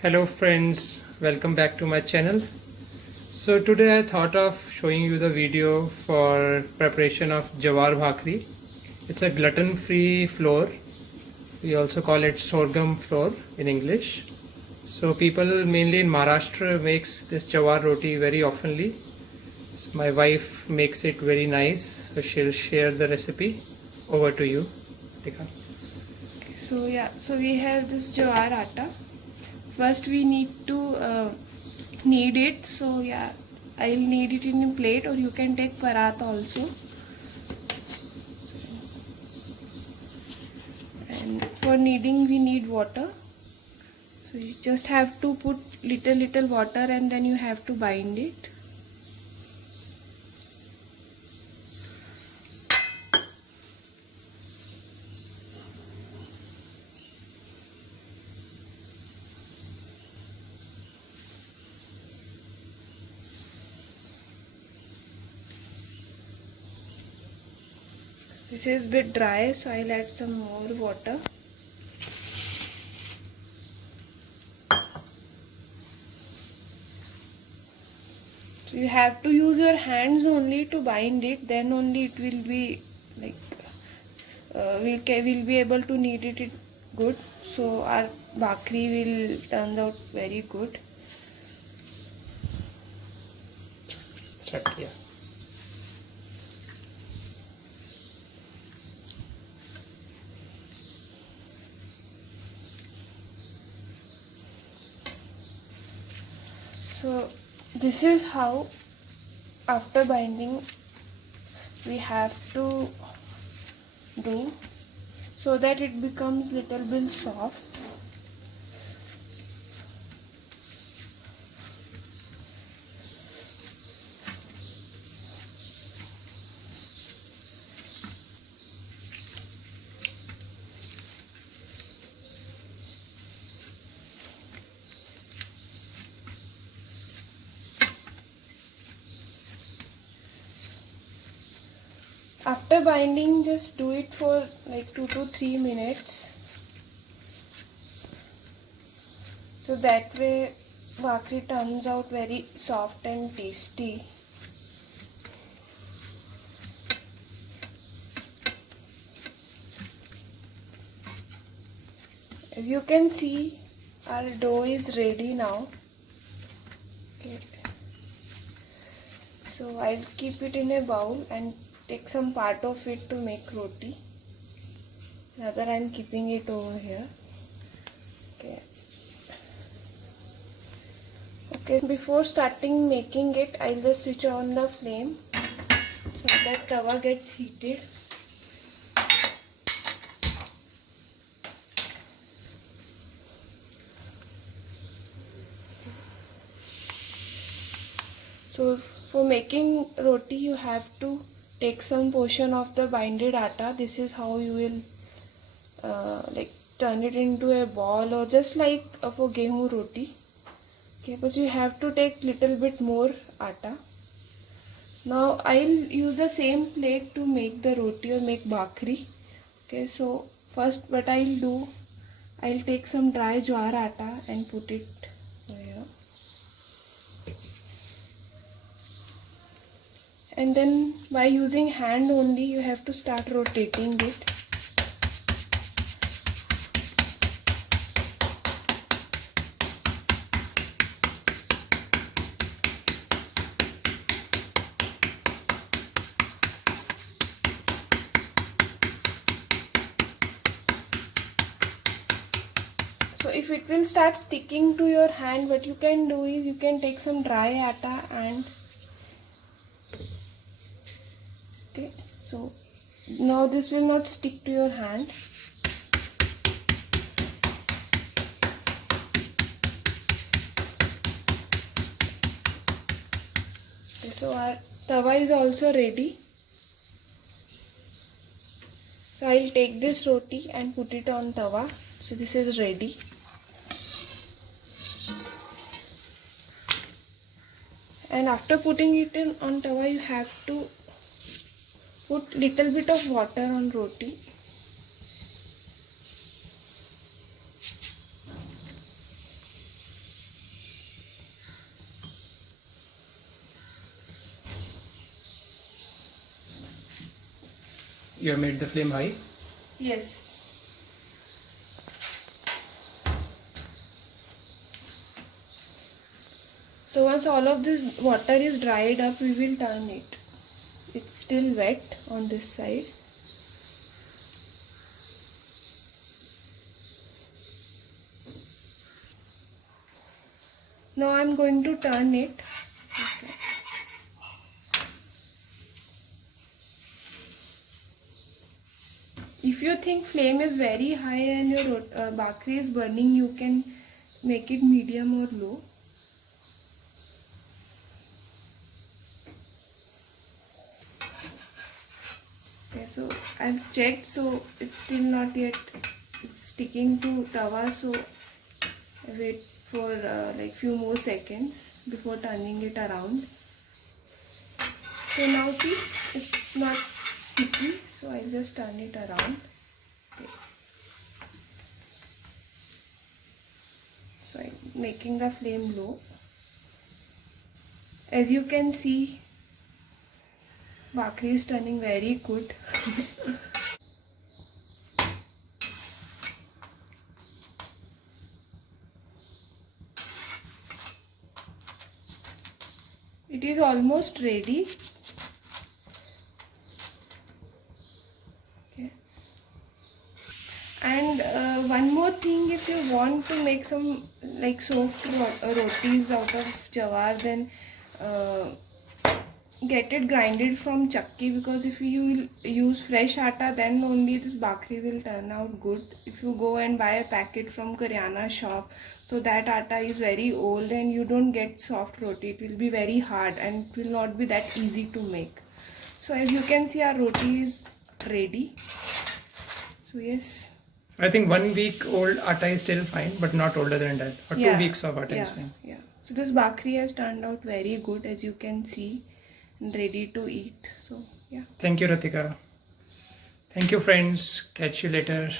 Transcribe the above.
Hello friends, welcome back to my channel. So today I thought of showing you the video for preparation of jawar bhakri. It's a gluten-free flour. We also call it sorghum flour in English. So people mainly in Maharashtra makes this jawar roti very oftenly. So my wife makes it very nice. So she'll share the recipe. Over to you, Tika. So we have this jawar atta. First we need to knead it. So yeah, I'll knead it in a plate, or you can take parat also. And for kneading we need water. So you just have to put little water and then you have to bind it. This is a bit dry, so I'll add some more water. So you have to use your hands only to bind it, then only it will be like we'll be able to knead it good. So our bhakri will turn out very good. Start here. So this is how after binding we have to do, so that it becomes little bit soft. After binding, just do it for like 2 to 3 minutes. So that way bhakri turns out very soft and tasty. As you can see, our dough is ready now. Okay. So I'll keep it in a bowl and take some part of it to make roti. Rather, I'm keeping it over here. Okay. Okay, before starting making it, I'll just switch on the flame so that tawa gets heated. So for making roti, you have to take some portion of the binded atta. This is how you will like turn it into a ball, or just like for gehu roti. Okay, but you have to take little bit more atta. Now I'll use the same plate to make the roti or make bhakri. Okay, so first what I'll do, I'll take some dry jawar atta and put it here. And then by using hand only, you have to start rotating it. So if it will start sticking to your hand, what you can do is you can take some dry atta and okay, so now this will not stick to your hand. Okay, so our tawa is also ready. So I'll take this roti and put it on tawa. So this is ready. And after putting it on tawa, you have to put little bit of water on roti. you have made the flame high. Yes. So once all of this water is dried up, we will turn it. It's still wet on this side. Now I'm going to turn it. Okay. If you think flame is very high and your bhakri is burning, you can make it medium or low. Okay, so I've checked, so it's still not yet sticking to tawa, so I wait for like few more seconds before turning it around. So now see, it's not sticky, so I'll just turn it around. Okay. So I'm making the flame low. As you can see, bhakri is turning very good. It is almost ready. Okay. And one more thing, if you want to make some like soft rotis out of jawar, then get it grinded from chakki, because if you use fresh atta, then only this bhakri will turn out good. If you go and buy a packet from Karyana shop, so that atta is very old and you don't get soft roti. It will be very hard and it will not be that easy to make. So as you can see, our roti is ready. So yes. So I think 1 week old atta is still fine, but not older than that. Or 2 weeks of atta is fine. Yeah. So this bhakri has turned out very good, as you can see, and ready to eat. So yeah. Thank you, Ratika. Thank you, friends. Catch you later.